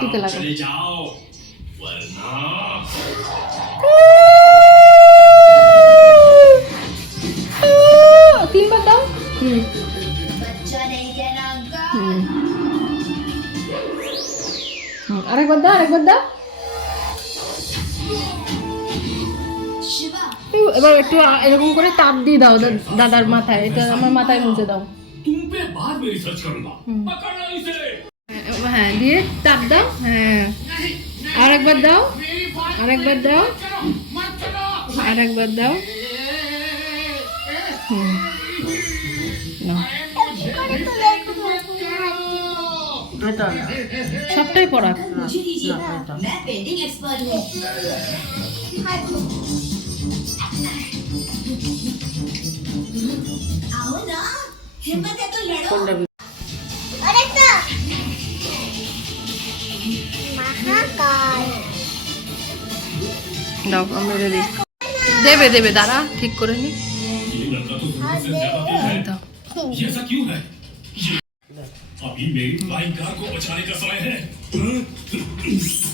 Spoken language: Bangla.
টিকা লাগাও তিনবার দাও হুম আরেকবার দাও আরেকবার দাও এবার একটু এরকম করে তাপ দিয়ে দাও দাদার মাথায়। এটা আমার মাথায় মুছে দাও। তুমি বাদ মেরি সচ করবা হ্যাঁ, দিয়ে তাপ দাও হ্যাঁ। আরেকবার দাও আরেকবার দাও আরেকবার দাও। হুম। সবটাই পড়া। मुझे দাও আমরা রেডি দেবে দেবে দাঁড়া ঠিক করে নি ये लड़का तो जरूरत से ज्यादा तेज है দাও ये ऐसा क्यों है ये अभी मेरी फ्लाइंग कार को बचाने का समय है हाँ?